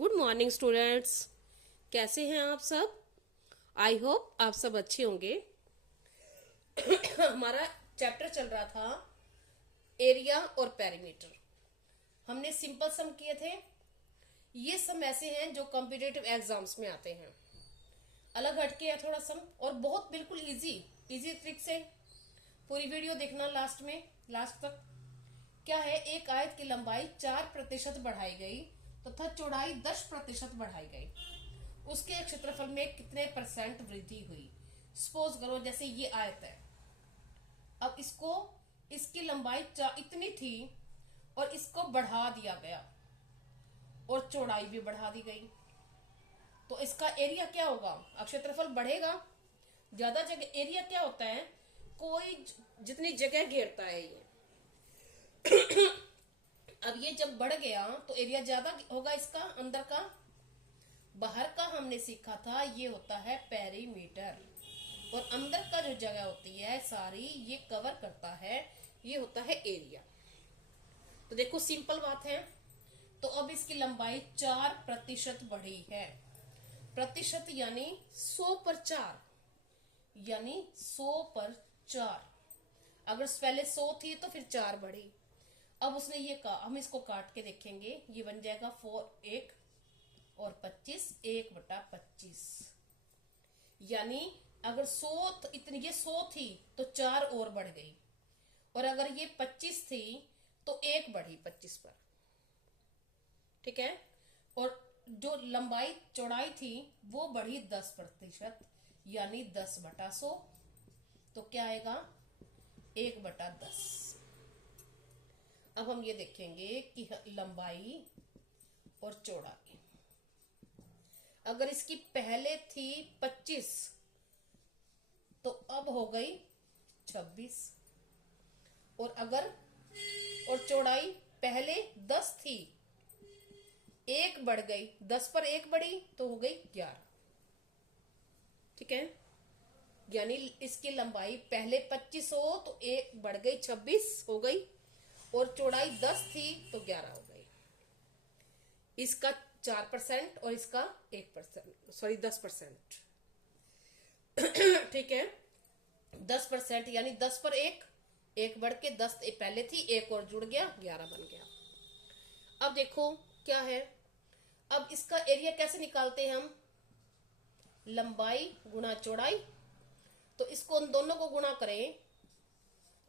Good morning students. कैसे हैं आप सब? आई होप आप सब अच्छे होंगे। हमारा चैप्टर चल रहा था एरिया और पेरीमीटर। हमने सिंपल सम किए थे। ये सम ऐसे हैं जो कॉम्पिटिटिव एग्जाम्स में आते हैं। अलग हटके है थोड़ा सम, और बहुत बिल्कुल इजी ट्रिक से। पूरी वीडियो देखना लास्ट तक। क्या है, एक आयत की लंबाई 4% बढ़ाई गई तथा चौड़ाई 10% बढ़ाई गई। उसके क्षेत्रफल में कितने परसेंट वृद्धि हुई? सपोज करो जैसे ये आयत है। अब इसकी लंबाई इतनी थी और इसको बढ़ा दिया गया और चौड़ाई भी बढ़ा दी गई, तो इसका एरिया क्या होगा? अब क्षेत्रफल बढ़ेगा, ज्यादा जगह। एरिया क्या होता है? कोई जितनी जगह घेरता है ये। अब ये जब बढ़ गया तो एरिया ज्यादा होगा इसका, अंदर का। बाहर का हमने सीखा था ये होता है पेरीमीटर, और अंदर का जो जगह होती है सारी ये कवर करता है, ये होता है एरिया। तो देखो सिंपल बात है। तो अब इसकी लंबाई 4% बढ़ी है। प्रतिशत यानी 100 पर 4, यानी 100 पर 4। अगर पहले 100 थी तो फिर 4 बढ़ी। अब उसने ये कहा, हम इसको काट के देखेंगे, ये बन जाएगा 4 1 और 25, 1/25। यानी अगर 100 इतनी ये 100 थी तो 4 और बढ़ गई, और अगर ये 25 थी तो 1 बढ़ी 25 पर। ठीक है। और जो लंबाई चौड़ाई थी वो बढ़ी 10%, यानी 10/100। तो क्या आएगा? 1/10। अब हम ये देखेंगे कि लंबाई और चौड़ाई, अगर इसकी पहले थी 25 तो अब हो गई 26, और चौड़ाई पहले 10 थी, 1 बढ़ गई, 10 पर 1 बढ़ी तो हो गई 11। ठीक है। यानी इसकी लंबाई पहले 25 हो तो 1 बढ़ गई 26 हो गई, और चौड़ाई 10 थी तो 11 हो गई। इसका 4% और इसका 1%, सॉरी 10%। ठीक है। 10% यानी 10 पर 1 बढ़ के 10 पहले थी, 1 और जुड़ गया, 11 बन गया। अब देखो क्या है। अब इसका एरिया कैसे निकालते हैं हम? लंबाई गुणा चौड़ाई। तो इसको उन दोनों को गुणा करें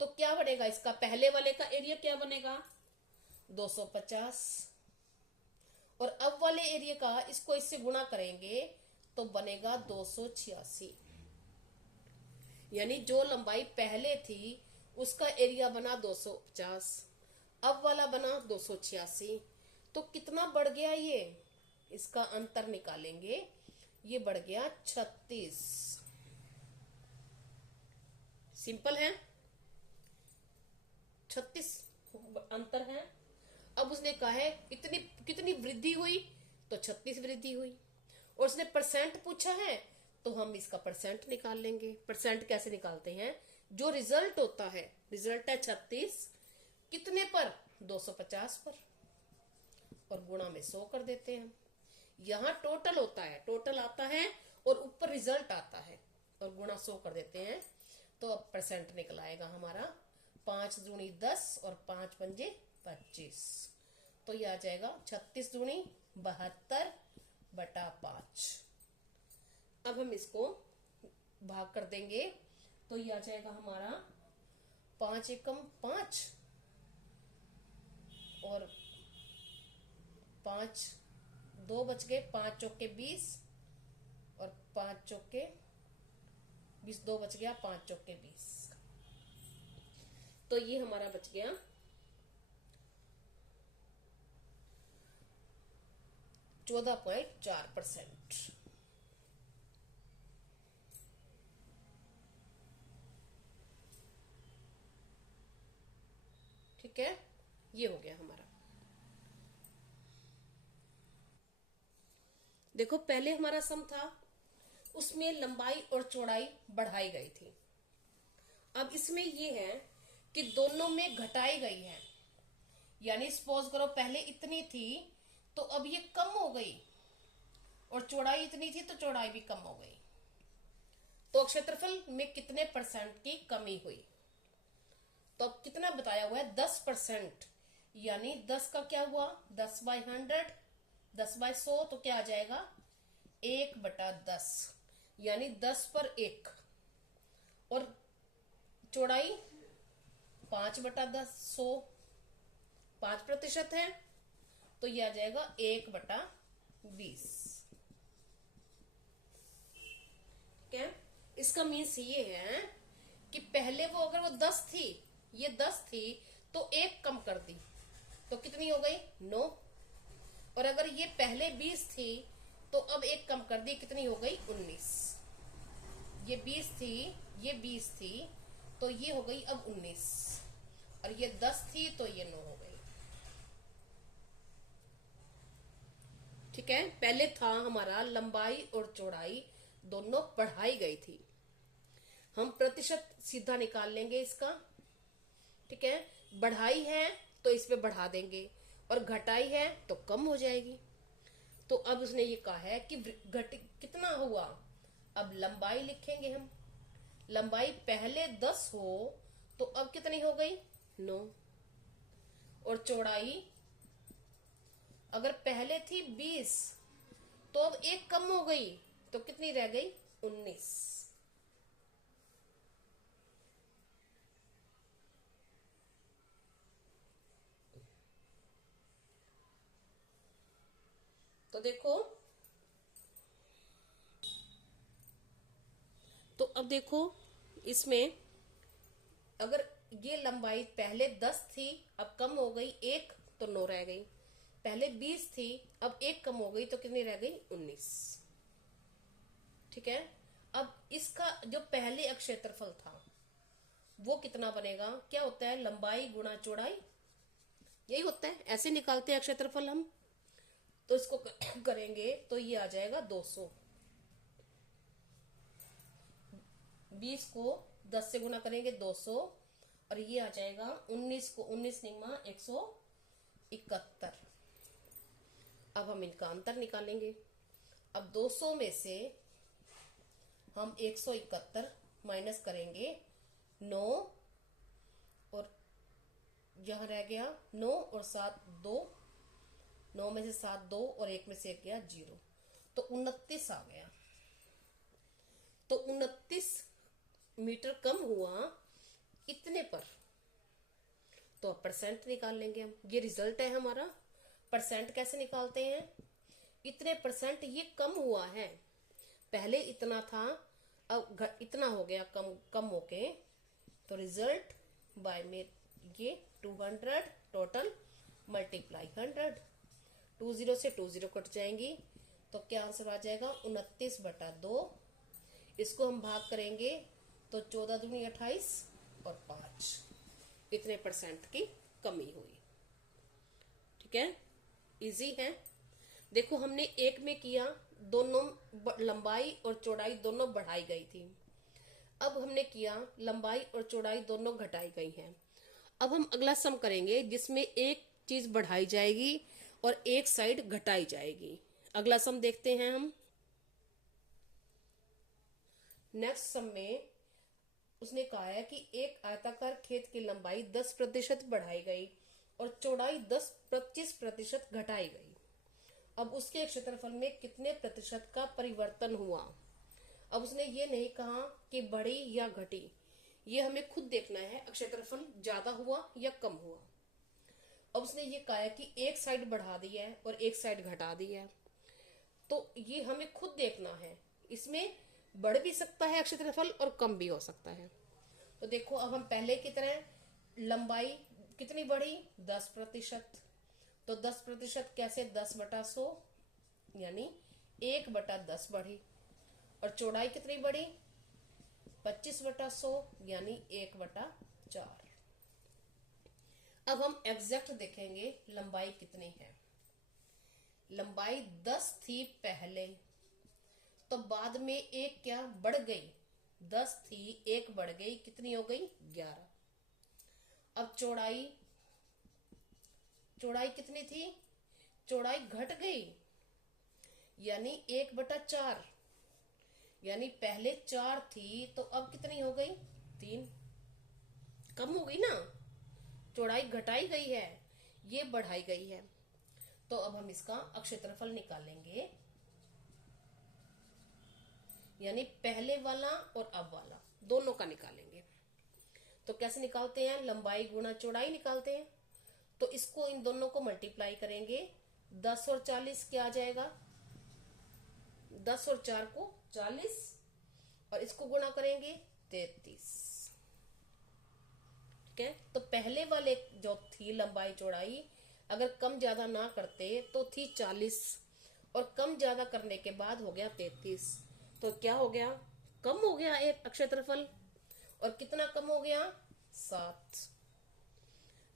तो क्या बनेगा? इसका पहले वाले का एरिया क्या बनेगा? 250। और अब वाले एरिया का इसको इससे गुणा करेंगे तो बनेगा 286। यानी जो लंबाई पहले थी उसका एरिया बना 250, अब वाला बना 286। तो कितना बढ़ गया ये? इसका अंतर निकालेंगे, ये बढ़ गया 36। सिंपल है, 36 अंतर है। अब उसने कहा है इतनी कितनी वृद्धि हुई, तो 36 वृद्धि हुई। और उसने परसेंट पूछा है तो हम इसका परसेंट निकाल लेंगे। परसेंट कैसे निकालते हैं? जो रिजल्ट होता है, रिजल्ट है 36, कितने पर? 250 पर, और गुणा में 100 कर देते हैं। यहाँ टोटल होता है, टोटल आता है और ऊपर रिजल्ट आता है, और गुणा 100 कर देते हैं। तो अब परसेंट निकल आएगा हमारा 5 दूनी 10 और 5 पंजे 25। तो ये आ जाएगा 36 दूनी 72/5। अब हम इसको भाग कर देंगे तो ये आ जाएगा हमारा 5 एकम 5 और 5 2 बच गए, 5 चौके 20 और 5 चौके 20, 2 बच गया, 5 चौके 20। तो ये हमारा बच गया 14.4%। ठीक है, ये हो गया हमारा। देखो पहले हमारा सम था, उसमें लंबाई और चौड़ाई बढ़ाई गई थी। अब इसमें ये है कि दोनों में घटाई गई है। यानी सपोज करो पहले इतनी थी तो अब ये कम हो गई, और चौड़ाई इतनी थी तो चौड़ाई भी कम हो गई। तो क्षेत्रफल में कितने परसेंट की कमी हुई? तो अब कितना बताया हुआ है? 10%। यानी 10 का क्या हुआ? 10/100, 10/100, तो क्या आ जाएगा? 1/10, यानी 10/1। और चौड़ाई 5/10, 100 5% है, तो ये आ जाएगा 1/20। ठीक है। इसका मीन्स ये है कि पहले वो अगर वो 10 थी, ये 10 थी, तो एक कम कर दी तो कितनी हो गई? 9। और अगर ये पहले 20 थी तो अब एक कम कर दी, कितनी हो गई? 19। ये 20 थी, ये 20 थी, तो ये हो गई अब 19। और ये 10 थी तो ये 9 हो गई। ठीक है। पहले था हमारा लंबाई और चौड़ाई दोनों बढ़ाई गई थी। हम प्रतिशत सीधा निकाल लेंगे इसका। ठीक है। बढ़ाई है तो इस पे बढ़ा देंगे, और घटाई है तो कम हो जाएगी। तो अब उसने ये कहा है कि घट कितना हुआ। अब लंबाई लिखेंगे हम। लंबाई पहले 10 हो तो अब कितनी हो गई? 9। और चौड़ाई अगर पहले थी 20 तो अब एक कम हो गई, तो कितनी रह गई? 19। तो देखो, तो अब देखो इसमें, अगर ये लंबाई पहले 10 थी, अब कम हो गई 1, तो 9 रह गई। पहले 20 थी, अब एक कम हो गई, तो कितनी रह गई? 19। ठीक है। अब इसका जो पहले क्षेत्रफल था वो कितना बनेगा? क्या होता है? लंबाई गुणा चौड़ाई, यही होता है। ऐसे निकालते हैं क्षेत्रफल हम। तो इसको करेंगे तो ये आ जाएगा 200। 20 को 10 से गुणा करेंगे 200, और ये आ जाएगा 19 को 19 निगमा 171। अब हम इनका अंतर निकालेंगे। अब 200 में से हम 171 माइनस करेंगे 9, और यहां रह गया 9 और 7 2, 9 में से 7 2, और 1 में से 1 गया 0, तो 29 आ गया। तो 29 मीटर कम हुआ इतने पर। तो अब परसेंट निकाल लेंगे हम। ये रिजल्ट है हमारा। परसेंट कैसे निकालते हैं? इतने परसेंट ये कम हुआ है। पहले इतना था, अब इतना हो गया कम कम होके। तो रिजल्ट बाय में ये 200 टोटल मल्टीप्लाई 100। 20 से 20 कट जाएंगी, तो क्या आंसर आ जाएगा? 29/2। इसको हम भाग करेंगे तो 14 दूनी 28 और 5, इतने परसेंट की कमी हुई। ठीक है। इजी है। देखो हमने एक में किया, दोनों लंबाई और चौड़ाई दोनों बढ़ाई गई थी। अब हमने किया लंबाई और चौड़ाई दोनों घटाई गई हैं। अब हम अगला सम करेंगे जिसमें एक चीज बढ़ाई जाएगी और एक साइड घटाई जाएगी। अगला सम देखते हैं हम। नेक्स्ट सम में उसने कहा है कि एक आयताकार खेत की लंबाई 10% बढ़ाई गई और चौड़ाई 25% घटाई गई। अब उसके क्षेत्रफल में कितने प्रतिशत का परिवर्तन हुआ? अब उसने ये नहीं कहा कि बढ़ी या घटी, ये हमें खुद देखना है क्षेत्रफल ज्यादा हुआ या कम हुआ। अब उसने ये कहा है कि एक साइड बढ़ा दी है और एक साइड घटा दी है, तो ये हमें खुद देखना है। इसमें बढ़ भी सकता है क्षेत्रफल और कम भी हो सकता है। तो देखो अब हम पहले की तरह, लंबाई कितनी बढ़ी? 10%। तो 10% कैसे? 10/100, यानी 1/10 बढ़ी। और चौड़ाई कितनी बढ़ी? 25/100, यानी 1/4। अब हम एग्जैक्ट देखेंगे लंबाई कितनी है। लंबाई 10 थी पहले, तो बाद में एक क्या बढ़ गई? 10 थी, एक बढ़ गई, कितनी हो गई? 11। अब चौड़ाई कितनी थी? चौड़ाई घट गई, यानी 1/4, यानी पहले 4 थी तो अब कितनी हो गई, 3, कम हो गई ना, चौड़ाई घटाई गई है, ये बढ़ाई गई है। तो अब हम इसका अक्षेत्रफल निकालेंगे, यानी पहले वाला और अब वाला दोनों का निकालेंगे। तो कैसे निकालते हैं, लंबाई गुणा चौड़ाई निकालते हैं। तो इसको इन दोनों को मल्टीप्लाई करेंगे, 10 और 40 क्या आ जाएगा, 10 और 4 को 40, और इसको गुणा करेंगे 33। ठीक है, तो पहले वाले जो थी लंबाई चौड़ाई, अगर कम ज्यादा ना करते तो थी 40, और कम ज्यादा करने के बाद हो गया 33। तो क्या हो गया, कम हो गया एक अक्षेत्रफल, और कितना कम हो गया, 7।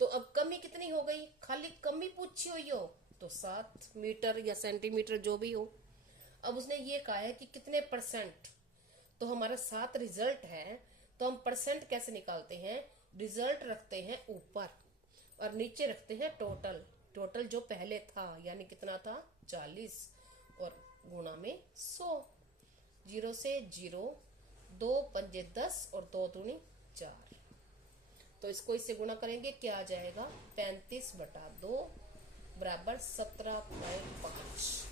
तो अब कमी कितनी हो गई, खाली कमी पूछी हुई हो तो 7 मीटर या सेंटीमीटर जो भी हो। अब उसने ये कहा है कि कितने परसेंट, तो हमारा 7 रिजल्ट है, तो हम परसेंट कैसे निकालते हैं, रिजल्ट रखते हैं ऊपर और नीचे रखते हैं टोटल। टोटल जो पहले था यानी कितना था, 40, और गुणा में 100, 0 से 0, 2 पंजे 10 और 2 दूनी 4। तो इसको इससे गुणा करेंगे, क्या आ जाएगा, 35/2 बराबर 17.5।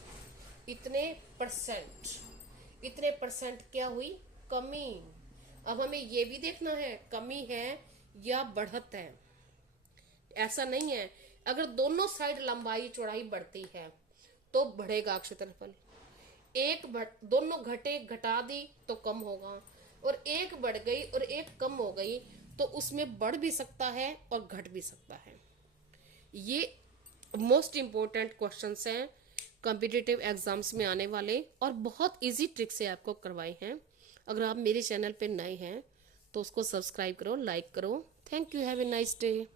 इतने परसेंट क्या हुई, कमी। अब हमें ये भी देखना है कमी है या बढ़त है। ऐसा नहीं है, अगर दोनों साइड लंबाई चौड़ाई बढ़ती है तो बढ़ेगा क्षेत्रफल, दोनों घटा दी तो कम होगा, और एक बढ़ गई और एक कम हो गई तो उसमें बढ़ भी सकता है और घट भी सकता है। ये मोस्ट इम्पोर्टेंट क्वेश्चंस हैं कॉम्पिटिटिव एग्जाम्स में आने वाले, और बहुत इजी ट्रिक से आपको करवाए हैं। अगर आप मेरे चैनल पे नए हैं तो उसको सब्सक्राइब करो, लाइक करो। Thank you, have a nice day.